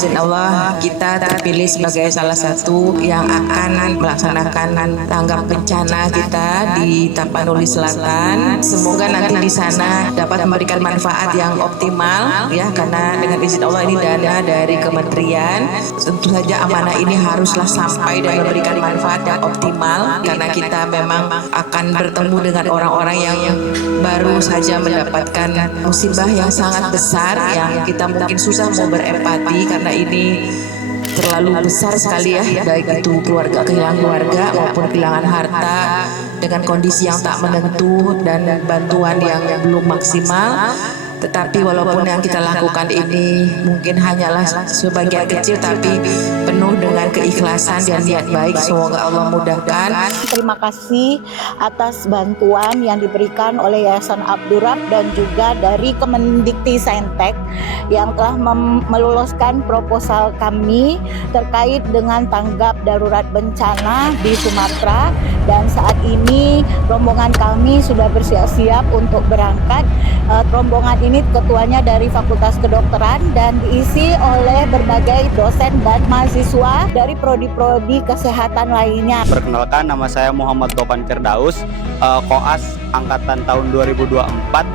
izin Allah kita terpilih sebagai salah satu yang akan melaksanakan tanggap bencana kita di Tapanuli Selatan. Semoga nanti di sana dapat memberikan manfaat yang optimal ya, karena dengan izin Allah ini dana dari kementerian. Tentu saja amanah ini haruslah sampai dan memberikan manfaat yang optimal, karena kita memang akan bertemu dengan orang-orang yang baru saja mendapatkan musibah yang sangat besar, yang kita mungkin susah mau berempati karena ini terlalu besar sekali ya, baik itu keluarga, kehilangan keluarga maupun kehilangan harta dengan kondisi yang tak menentu dan bantuan yang belum maksimal. Tetapi walaupun yang kita lakukan ini mungkin hanyalah sebagian kecil, tapi penuh dengan keikhlasan dan niat baik. Semoga Allah mudahkan. Terima kasih atas bantuan yang diberikan oleh Yayasan Abdurrahman dan juga dari Kemendikti-Saintek yang telah meloloskan proposal kami terkait dengan tanggap darurat bencana di Sumatera. Dan saat ini rombongan kami sudah bersiap-siap untuk berangkat. Rombongan ini ketuanya dari Fakultas Kedokteran dan diisi oleh berbagai dosen dan mahasiswa dari prodi-prodi kesehatan lainnya. Perkenalkan, nama saya Muhammad Topan Firdaus, koas angkatan tahun 2024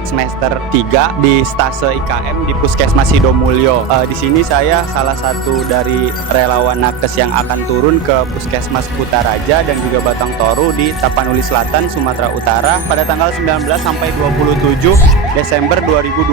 semester 3 di Stase IKM di Puskesmas Sidomulyo. Di sini saya salah satu dari relawan nakes yang akan turun ke Puskesmas Kutaraja dan juga Batang Toru di Tapanuli Selatan, Sumatera Utara pada tanggal 19 sampai 27 Desember 2025.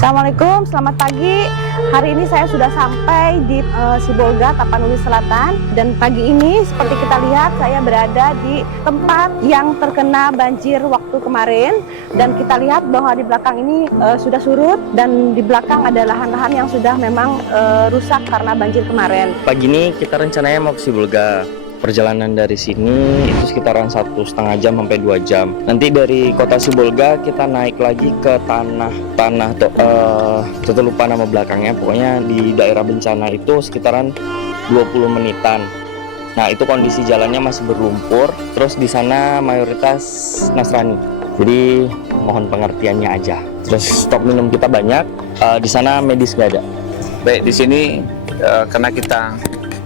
Assalamualaikum, selamat pagi. Hari ini saya sudah sampai di Sibolga, Tapanuli Selatan. Dan pagi ini seperti kita lihat saya berada di tempat yang terkena banjir waktu kemarin. Dan kita lihat bahwa di belakang ini sudah surut dan di belakang ada lahan-lahan yang sudah memang rusak karena banjir kemarin. Pagi ini kita rencananya mau ke Sibolga. Perjalanan dari sini itu sekitaran 1,5 jam sampai 2 jam. Nanti dari kota Sibolga kita naik lagi ke tanah kita lupa nama belakangnya. Pokoknya di daerah bencana itu sekitaran 20 menitan. Nah, itu kondisi jalannya masih berlumpur. Terus di sana mayoritas Nasrani. Jadi mohon pengertiannya aja. Terus stok minum kita banyak. Di sana medis gak ada. Baik, di sini karena kita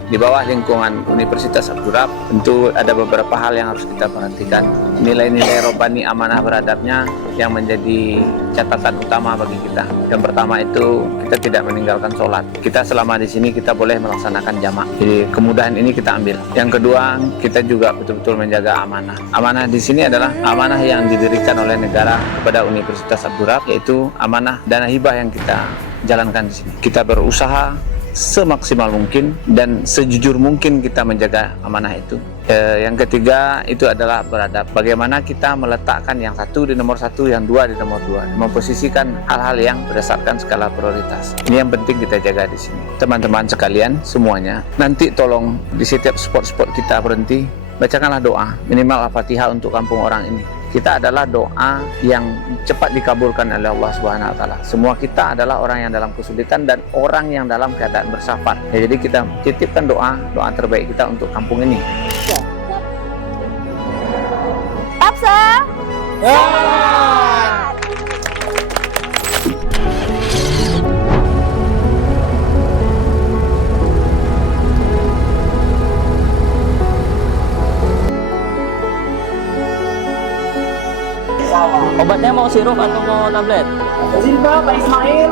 di bawah lingkungan Universitas Abdurrahman, tentu ada beberapa hal yang harus kita perhatikan. Nilai-nilai robbani amanah beradabnya yang menjadi catatan utama bagi kita. Yang pertama itu kita tidak meninggalkan sholat. Kita selama di sini kita boleh melaksanakan jamak. Jadi kemudahan ini kita ambil. Yang kedua, kita juga betul-betul menjaga amanah. Amanah di sini adalah amanah yang didirikan oleh negara kepada Universitas Abdurrahman, yaitu amanah dana hibah yang kita jalankan di sini. Kita berusaha semaksimal mungkin dan sejujur mungkin kita menjaga amanah itu. Yang ketiga itu adalah beradab. Bagaimana kita meletakkan yang satu di nomor satu, yang dua di nomor dua, memposisikan hal-hal yang berdasarkan skala prioritas. Ini yang penting kita jaga di sini. Teman-teman sekalian semuanya, nanti tolong di setiap spot-spot kita berhenti, bacakanlah doa minimal Al-Fatihah untuk kampung orang ini. Kita adalah doa yang cepat dikabulkan oleh Allah Subhanahu wa taala. Semua kita adalah orang yang dalam kesulitan dan orang yang dalam keadaan bersafar. Ya, jadi kita titipkan doa terbaik kita untuk kampung ini. Tapsa. Obatnya mau sirup atau mau tablet? Simba, Pak Ismail,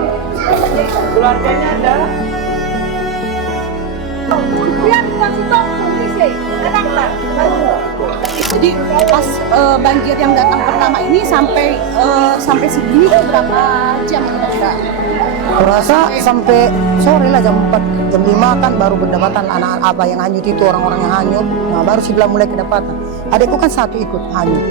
keluarganya ada. Jadi pas banjir yang datang pertama ini sampai segini berapa jam enggak? Kurasa sampai sore lah jam 4, jam 5 kan baru pendapatan anak-anak abah yang hanyut itu, orang-orang yang hanyut. Nah, baru sebelah mulai kedapatan. Adikku kan satu ikut hanyut.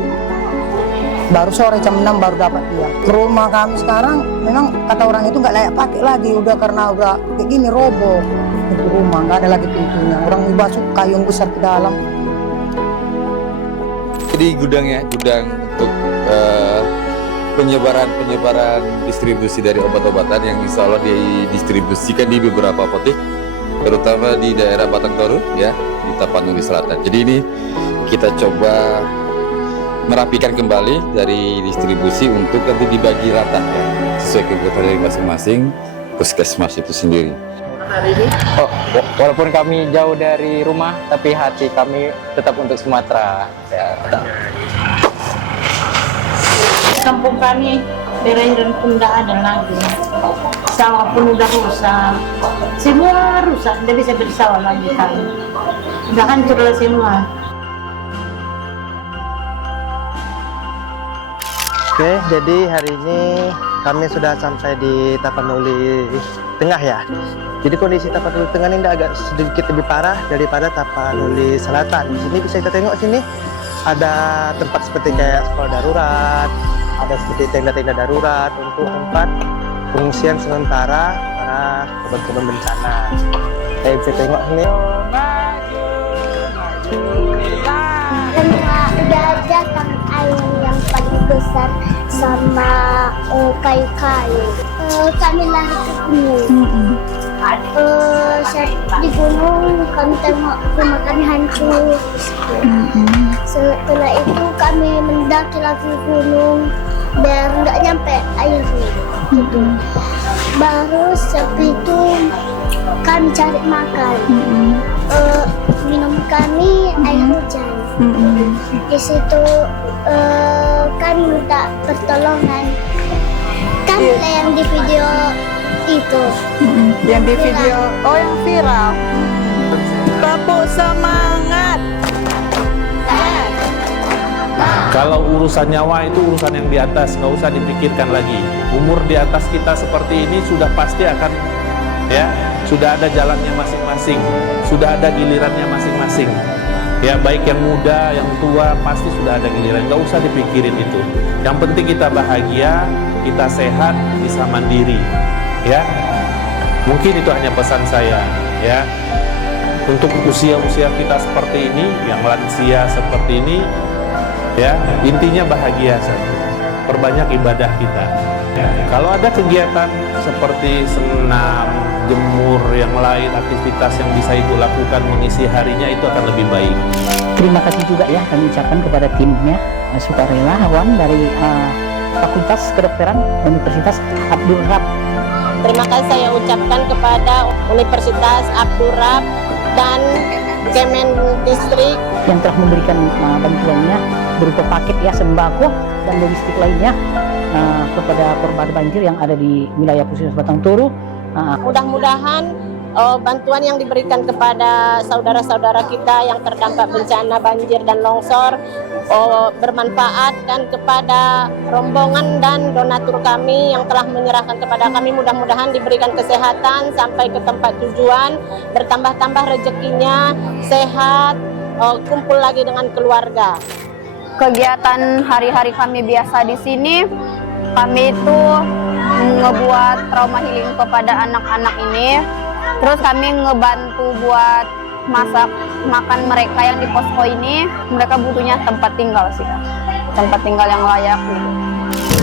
Baru sore jam 6 baru dapat dia. Rumah kami sekarang memang kata orang itu nggak layak pakai lagi, udah karena udah kayak gini roboh. Itu rumah nggak ada lagi pintunya. Orang basuh kayu yang besar ke dalam. Di Jadi gudang untuk penyebaran distribusi dari obat-obatan yang insya Allah didistribusikan di beberapa apotek, terutama di daerah Batang Toru ya, di Tapanuli Selatan. Jadi ini kita coba merapikan kembali dari distribusi untuk nanti dibagi rata ya, sesuai kebutuhan dari masing-masing puskesmas itu sendiri. Oh, walaupun kami jauh dari rumah, tapi hati kami tetap untuk Sumatera. Ya. Kampung kami Berendon pun tidak ada lagi, sawah pun udah rusak, semua rusak, tidak bisa bersawah lagi kami, udah hancur lah semua. Oke, jadi hari ini kami sudah sampai di Tapanuli Tengah ya. Jadi kondisi Tapanuli Tengah ini agak sedikit lebih parah daripada Tapanuli Selatan. Di sini bisa kita tengok sini ada tempat seperti kayak sekolah darurat, ada seperti tenda-tenda darurat untuk tempat pengungsian sementara para korban bencana. Saya bisa tengok sini. Udah ada tang air yang paling besar sama kayu-kayu. Kami lari ke gunung. Di gunung kami tengok rumah kami hancur. Setelah itu kami mendaki lagi gunung biar nggak nyampe air gitu. Baru setelah itu kami cari makan. Minum kami air hujan. Di situ kami minta pertolongan. Kami yang di video itu. Yang di video, oh yang viral. Tepuk semangat. Kalau urusan nyawa itu urusan yang di atas, nggak usah dipikirkan lagi. Umur di atas kita seperti ini sudah pasti akan, ya, sudah ada jalannya masing-masing, sudah ada gilirannya masing-masing. Ya, baik yang muda, yang tua, pasti sudah ada giliran. Nggak usah dipikirin itu. Yang penting kita bahagia, kita sehat, bisa mandiri. Ya, mungkin itu hanya pesan saya. Ya, untuk usia-usia kita seperti ini, yang lansia seperti ini, ya, intinya bahagia saja. Perbanyak ibadah kita. Ya, kalau ada kegiatan seperti senam, jemur, yang lain, aktivitas yang bisa ibu lakukan mengisi harinya, itu akan lebih baik. Terima kasih juga ya kami ucapkan kepada timnya sukarelawan dari Fakultas Kedokteran Universitas Abdul Rahab. Terima kasih saya ucapkan kepada Universitas Abdul Rahab dan Kemendistrik yang telah memberikan bantuannya berupa paket ya sembako dan logistik lainnya kepada korban banjir yang ada di wilayah Puskesmas Batang Toru. Mudah-mudahan bantuan yang diberikan kepada saudara-saudara kita yang terdampak bencana banjir dan longsor bermanfaat, dan kepada rombongan dan donatur kami yang telah menyerahkan kepada kami, mudah-mudahan diberikan kesehatan sampai ke tempat tujuan, bertambah-tambah rezekinya, sehat, kumpul lagi dengan keluarga. Kegiatan hari-hari kami biasa di sini, kami itu ngebuat trauma healing kepada anak-anak ini. Terus kami ngebantu buat masak makan mereka yang di posko ini. Mereka butuhnya tempat tinggal sih, tempat tinggal yang layak gitu.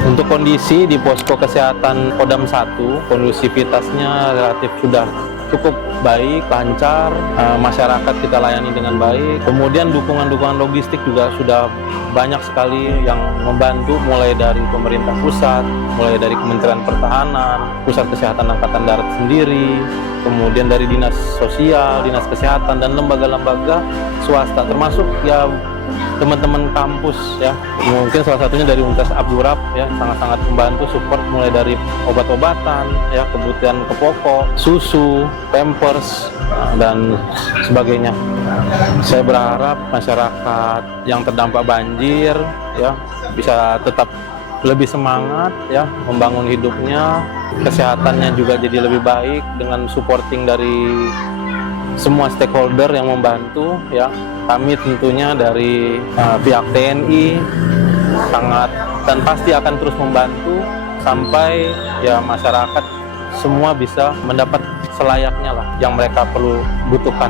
Untuk kondisi di posko kesehatan Kodam 1, kondusivitasnya relatif sudah cukup baik, lancar, masyarakat kita layani dengan baik. Kemudian dukungan-dukungan logistik juga sudah banyak sekali yang membantu, mulai dari pemerintah pusat, mulai dari Kementerian Pertahanan, Pusat Kesehatan Angkatan Darat sendiri, kemudian dari Dinas Sosial, Dinas Kesehatan, dan lembaga-lembaga swasta, termasuk ya teman-teman kampus ya, mungkin salah satunya dari Universitas Abdul Rahab ya, sangat-sangat membantu support mulai dari obat-obatan ya, kebutuhan pokok, susu, pampers dan sebagainya. Saya berharap masyarakat yang terdampak banjir ya bisa tetap lebih semangat ya membangun hidupnya, kesehatannya juga jadi lebih baik dengan supporting dari semua stakeholder yang membantu ya. Kami tentunya dari pihak TNI sangat dan pasti akan terus membantu sampai ya masyarakat semua bisa mendapat selayaknya lah yang mereka perlu butuhkan.